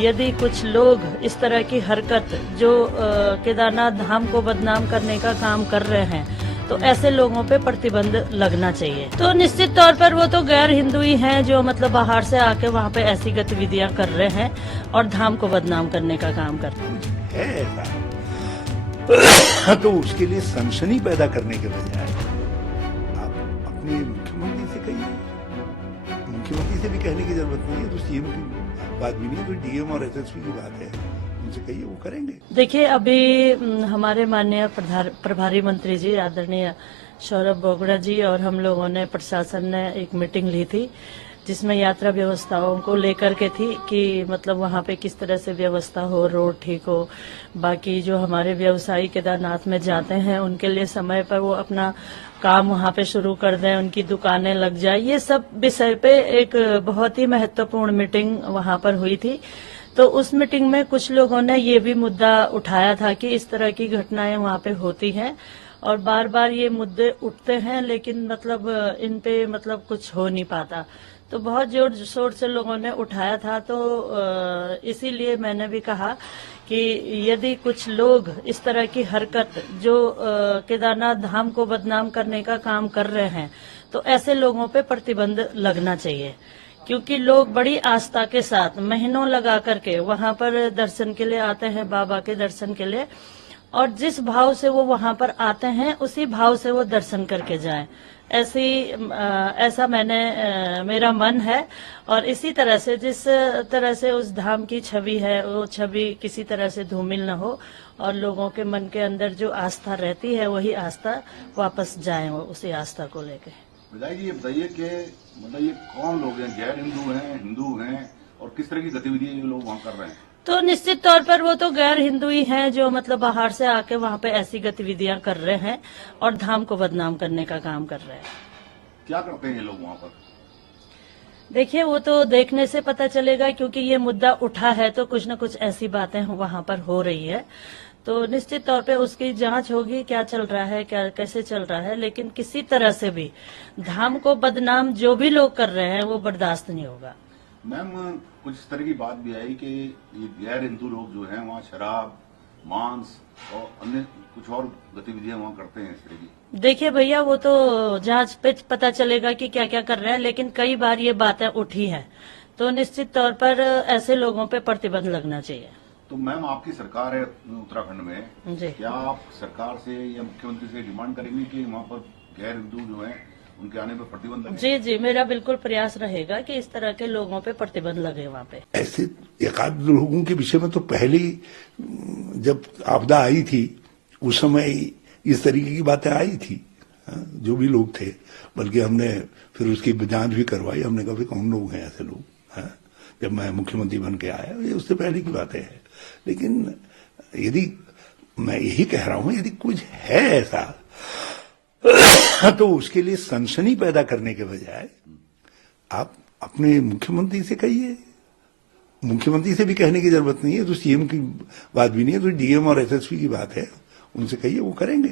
यदि कुछ लोग इस तरह की हरकत जो केदारनाथ धाम को बदनाम करने का काम कर रहे हैं तो ऐसे लोगों पे प्रतिबंध लगना चाहिए। तो निश्चित तौर पर वो तो गैर हिंदू ही हैं जो मतलब बाहर से आके वहाँ पे ऐसी गतिविधियां कर रहे हैं और धाम को बदनाम करने का काम करते हैं। है तो उसके लिए सनसनी पैदा करने के बजाय आप अपने मुख्यमंत्री से कहिए। मुख्यमंत्री से भी कहने की जरूरत नहीं है, तो सीएम की बात भी नहीं है, तो डीएम और एसएसपी की बात है, उनसे कहिए, वो करेंगे। देखिए, अभी हमारे माननीय प्रभारी मंत्री जी आदरणीय सौरभ बोगड़ा जी और हम लोगों ने प्रशासन ने एक मीटिंग ली थी जिसमें यात्रा व्यवस्थाओं को लेकर के थी कि मतलब वहाँ पे किस तरह से व्यवस्था हो, रोड ठीक हो, बाकी जो हमारे व्यवसायी केदारनाथ में जाते हैं उनके लिए समय पर वो अपना काम वहाँ पे शुरू कर दें, उनकी दुकानें लग जाए। ये सब विषय पे एक बहुत ही महत्वपूर्ण मीटिंग वहाँ पर हुई थी। तो उस मीटिंग में कुछ लोगों ने ये भी मुद्दा उठाया था कि इस तरह की घटनाएं वहाँ पे होती हैं और बार बार ये मुद्दे उठते हैं, लेकिन मतलब इन पे मतलब कुछ हो नहीं पाता। तो बहुत जोर शोर से लोगों ने उठाया था, तो इसीलिए मैंने भी कहा कि यदि कुछ लोग इस तरह की हरकत जो केदारनाथ धाम को बदनाम करने का काम कर रहे हैं तो ऐसे लोगों पे प्रतिबंध लगना चाहिए, क्योंकि लोग बड़ी आस्था के साथ महीनों लगा करके वहां पर दर्शन के लिए आते हैं, बाबा के दर्शन के लिए, और जिस भाव से वो वहां पर आते हैं उसी भाव से वो दर्शन करके जाएं। ऐसा मेरा मन है। और इसी तरह से जिस तरह से उस धाम की छवि है वो छवि किसी तरह से धूमिल न हो और लोगों के मन के अंदर जो आस्था रहती है वही आस्था वापस जाए, वो उसी आस्था को लेके। विधायक जी, ये बताइए कि मतलब ये कौन लोग हैं, गैर हिंदू हैं और किस तरह की गतिविधियां ये लोग वहाँ कर रहे हैं? तो निश्चित तौर पर वो तो गैर हिंदू ही हैं जो मतलब बाहर से आके वहाँ पे ऐसी गतिविधियां कर रहे हैं और धाम को बदनाम करने का काम कर रहे हैं। क्या करते हैं ये लोग वहाँ पर? देखिए, वो तो देखने से पता चलेगा, क्योंकि ये मुद्दा उठा है तो कुछ न कुछ ऐसी बातें वहाँ पर हो रही है। तो निश्चित तौर पे उसकी जांच होगी, क्या चल रहा है, क्या कैसे चल रहा है, लेकिन किसी तरह से भी धाम को बदनाम जो भी लोग कर रहे हैं वो बर्दाश्त नहीं होगा। मैम, कुछ इस तरह की बात भी आई कि ये गैर हिंदू लोग जो हैं वहाँ शराब, मांस और अन्य कुछ और गतिविधियां वहाँ करते हैं इस तरह की। देखिए भैया, वो तो जांच पे पता चलेगा कि क्या क्या कर रहे हैं, लेकिन कई बार ये बातें उठी हैं, तो निश्चित तौर पर ऐसे लोगों पे प्रतिबंध लगना चाहिए। तो मैम, आपकी सरकार है उत्तराखंड में जी। क्या आप सरकार से या मुख्यमंत्री से डिमांड करेंगे कि वहाँ पर गैर हिंदू जो हैं उनके आने पर प्रतिबंध लगे? जी जी, मेरा बिल्कुल प्रयास रहेगा कि इस तरह के लोगों पे प्रतिबंध लगे वहाँ पे। ऐसे एकाध लोगों के विषय में तो पहले जब आपदा आई थी उस समय इस तरीके की बातें आई थी, जो भी लोग थे, बल्कि हमने फिर उसकी जांच भी करवाई। हमने कहा कौन लोग हैं ऐसे लोग, जब मैं मुख्यमंत्री बन के आया, ये उससे पहले की बातें हैं। लेकिन यदि मैं यही कह रहा हूं, यदि कुछ है ऐसा तो उसके लिए सनसनी पैदा करने के बजाय आप अपने मुख्यमंत्री से कहिए। मुख्यमंत्री से भी कहने की जरूरत नहीं है, तो सीएम की बात भी नहीं है, तो डीएम और एसएसपी की बात है, उनसे कहिए, वो करेंगे।